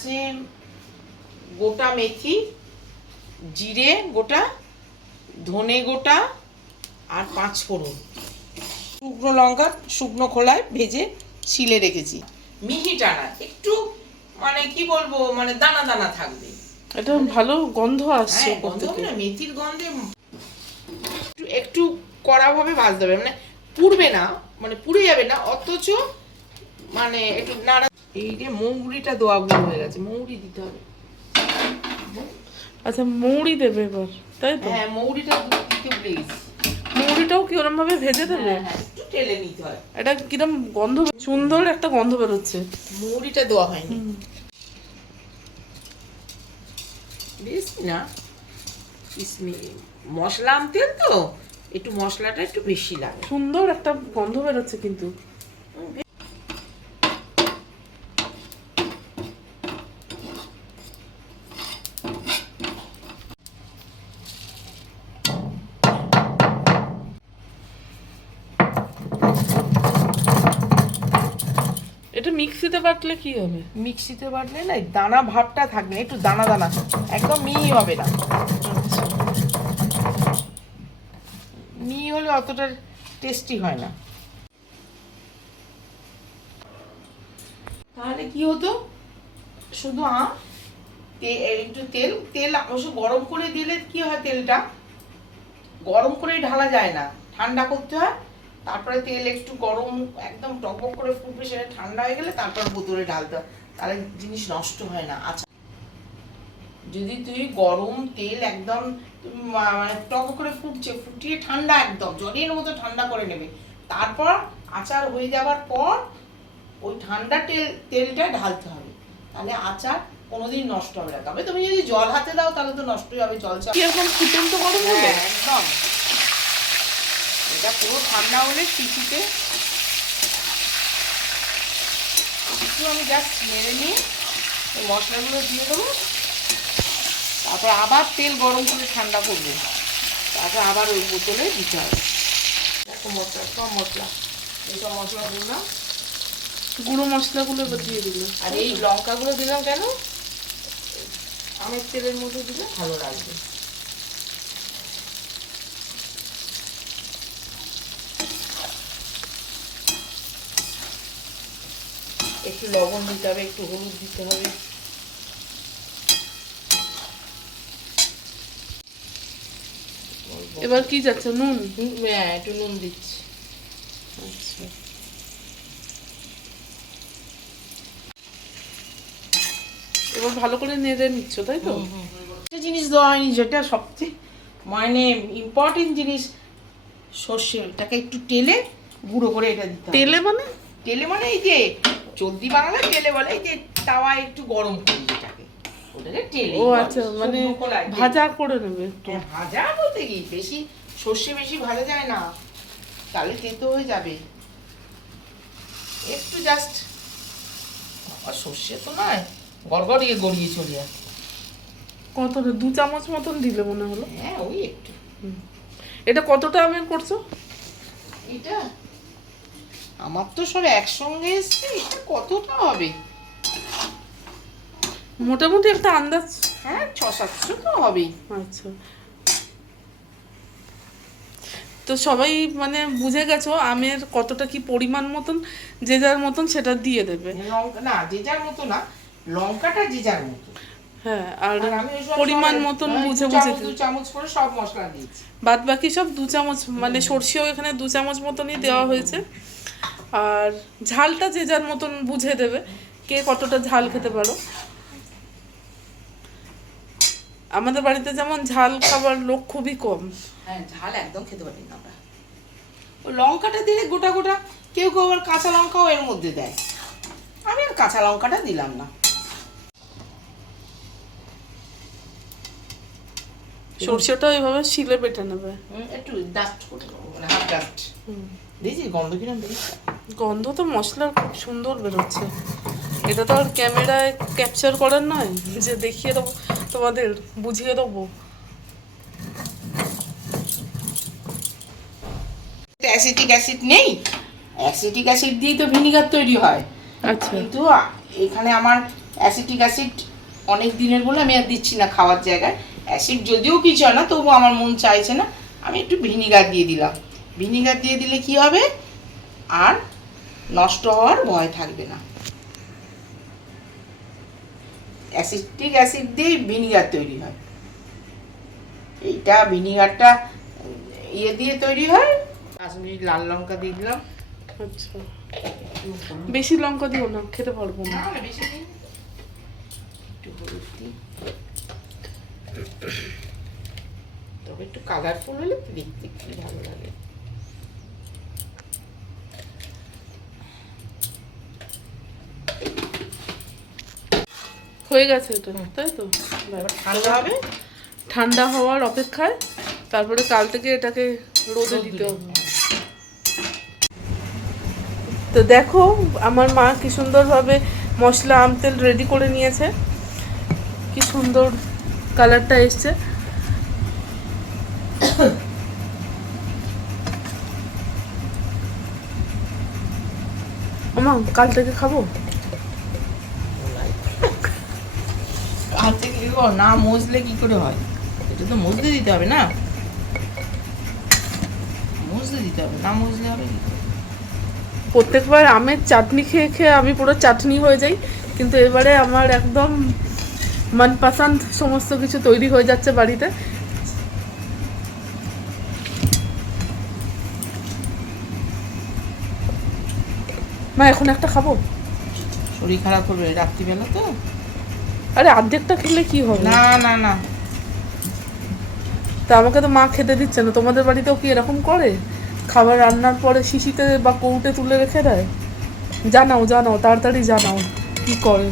আছে গোটা মেথি, জিরে গোটা, ধনে গোটা আর 5 ফোড়ন, শুকনো লঙ্কা শুকনো খোলায় ভেজে শিলে রেখেছি। মিহি টানা একটু মানে কি বলবো মানে দানা দানা থাকবে। এটা ভালো গন্ধ আসছে হ্যাঁ, গন্ধ হবে না, মেথির গন্ধে একটু একটু কড়াভাবে ভাজতে হবে, মানে পুড়বে না, মানে পুড়ে যাবে না, অথচ মানে একটু নাড়া। এই যে মৌরিটা দেওয়া ভুল হয়ে গেছে, মৌরি দিতে হবে। আচ্ছা, মৌরি দেবে এবার, তাই তো? হ্যাঁ, মৌরিটা দিতে ভুলে গেছি। মৌরিটাও কি ওরম ভাবে ভেজে দেবে? হ্যাঁ, একটু টেলে নিতে হয়। এটা কিরম গন্ধ, সুন্দর একটা গন্ধ বেরোচ্ছে। মৌরিটা দেওয়া হয়নি, বেশি না, মশলা আনতেন তো একটু মশলাটা একটু বেশি লাগে। সুন্দর একটা গন্ধ বেরোচ্ছে কিন্তু। এটা মিক্সিতে বাটলে কি হবে? মিক্সিতে বাটলে না দানা ভাবটা থাকবে না, একটু দানা দানা, একদম মিহি হবে না। মিহি হলে অতটা টেস্টি হয় না। তাহলে কি হতো, শুধু একটু তেল তেল অবশ্য গরম করে দিলে কি হয়, তেলটা গরম করে ঢালা যায় না, ঠান্ডা করতে হয়। তারপরে তেল একটু গরম একদম টকবক করে ফুটবে, সেটা ঠান্ডা হয়ে গেলে তারপর বোতলে ঢালতে হয়, তাহলে জিনিস নষ্ট হয় না। আচ্ছা, যদি তুই গরম তেল একদম মানে টক করে ফুটছে, ফুটিয়ে ঠান্ডা একদম জলের মতো ঠান্ডা করে নেবে, তারপর আচার হয়ে যাওয়ার পর ওই ঠান্ডা তেলটা ঢালতে হবে, তাহলে আচার কোনোদিন নষ্ট হবে না। তবে তুমি যদি জল হাতে দাও তাহলে তো নষ্টই হবে, জল ছাড়া। এরকম ফুটন্ত গরম হবে? হ্যাঁ, একদম। এটা পুরো ঠান্ডা হলে শিশিতে একটু আমি জাস্ট নেড়ে নিয়ে এই মশলাগুলো দিয়ে দেবো, তারপর আবার তেল গরম করে ঠান্ডা করবো, তারপর আবার ওই বোতলে দিতে হবে। দেখো মশলা, সব মশলা, এইসব মশলা দিলাম, গুঁড়ো মশলাগুলো এবার দিয়ে দিল। আর এই লঙ্কাগুলো দিলাম কেন, আমের তেলের মধ্যে দিলে ভালো লাগবে। একটু লবণ দিতে হবে, একটু হলুদ দিতে হবে। এবার কি যাচ্ছে, নুন? হ্যাঁ, একটু নুন দিচ্ছি। আচ্ছা, এবার ভালো করে নেড়ে নিচ্ছ, তাই তো? একটা জিনিস দেওয়া হয়নি যেটা সবচেয়ে মানে ইম্পর্টেন্ট জিনিস, সর্ষেটাকে একটু টেলে গুঁড়ো করে এটা দিতে হবে। তেলে মানে? তেলে মানে এই যে চলতি বাংলা তেলে বলে, এই যে তাওয়া একটু গরম করি যেটাকে, ওটাকে টেলে। ও আচ্ছা, মানে ভাজা করে নেবে একটু। ভাজা বলতে কি, বেশি সর্ষে বেশি ভাজা যায় না, তাহলে তেতো হয়ে যাবে। একটু জাস্ট, সর্ষে তো নয়, গড়গড়িয়ে গড়িয়ে চলে যায়। কতটা, 2 চামচ মতন দিলে মনে হলো। হ্যাঁ, ওই একটু। এটা কতটা আমের করছো? এটা আমার তো সব একসঙ্গে এসছে, এটা কতটা হবে মোটামুটি একটা আন্দাজ। হ্যাঁ, 600-700 তো হবেই। আচ্ছা, তো সবাই মানে বুঝে গেছো আমের কতটা কি পরিমাণ মতন, যে যার মতন সেটা দিয়ে দেবে। লঙ্কা না যে যার মতো না, লঙ্কাটা যে যার মতো। হ্যাঁ, আর আমি ওই সব পরিমাণ সময়, মতন হ্যাঁ, বুঝে 2 বুঝে চামচ 2 চামচ করে সব মশলা দিয়েছি। বাদ বাকি সব 2 চামচ, মানে সরষেও এখানে 2 চামচ মতনই দেওয়া হয়েছে। আর ঝালটা যে যার মতন বুঝে দেবে, কে কতটা ঝাল খেতে পারো। আমাদের বাড়িতে যেমন ঝাল খাবার লোক খুবই কম। হ্যাঁ, ঝাল একদম খেতে পারি না আমরা। ওই লঙ্কাটা দিলে গোটা গোটা, কেউ কেউ আবার কাঁচা লঙ্কাও এর মধ্যে দেয়, আমি আর কাঁচা লঙ্কাটা দিলাম না। সরষেটা এইভাবে শিলে বেটে নেবে। একটু ডাস্ট করে দেবো, মানে হাফ ডাস্ট দিয়েছি। গন্ধ কিরম দিয়েছি, গন্ধ তো মশলার খুব সুন্দর বেরোচ্ছে। এটা তো আর ক্যামেরায় ক্যাপচার করার নয় যে দেখিয়ে দেবো তোমাদের, বুঝিয়ে দেবো। অ্যাসিটিক অ্যাসিড নেই, অ্যাসিটিক অ্যাসিড দিয়েই তো ভিনিগার তৈরি হয়। আচ্ছা, কিন্তু এখানে আমার অ্যাসিটিক অ্যাসিড অনেক দিনের বলে আমি আর দিচ্ছি না খাওয়ার জায়গায়। অ্যাসিড যদিও কিছু হয় না, তবুও আমার মন চাইছে না, আমি একটু ভিনিগার দিয়ে দিলাম। ভিনিগার দিয়ে দিলে কি হবে, আর নষ্ট হওয়ার ভয় থাকবে না। অ্যাসিটিক অ্যাসিড দিয়ে ভিনিগার তৈরি হয়। এইটা ভিনিগারটা ইয়ে দিয়ে তৈরি হয়। কাশ্মীরি লাল লঙ্কা দিয়ে দিলাম। আচ্ছা, বেশি লঙ্কা দিও না, খেতে পারবো না। না, বেশি দিন একটু হলুদ দিই, তবে একটু কালারফুল হলে দেখতে কি ভালো লাগে। হয়ে গেছে এটা, তাই তো? এবার ঠান্ডা হবে, ঠান্ডা হওয়ার অপেক্ষায়, তারপরে কাল থেকে এটাকে রোদে দিতে হবে। তো দেখো আমার মা কি সুন্দরভাবে মশলা আম তেল রেডি করে নিয়েছে, কি সুন্দর কালারটা এসছে। আমা কাল থেকে খাবো। কাল থেকে না মজলে কি করে হয়, এটা তো মজলে দিতে হবে না, মজলে দিতে হবে, না মজলে হবে কি করে? প্রত্যেকবার আমের চাটনি খেয়ে খেয়ে আমি পুরো চাটনি হয়ে যাই, কিন্তু এবারে আমার একদম মনপসন্দ সমস্ত কিছু তৈরি হয়ে যাচ্ছে বাড়িতে। মা এখন একটা খাবো। শরীর খারাপ করবে রাত্রিবেলা তো। আরে অর্ধেকটা খেলে কি হবে? না না না, তা আমাকে তো মা খেতে দিচ্ছে না। তোমাদের বাড়িতেও কি এরকম করে? খাবার রান্নার পরে শিশিতে বা কৌটে তুলে রেখে দেয়? জানাও জানাও, তাড়াতাড়ি জানাও কি করে।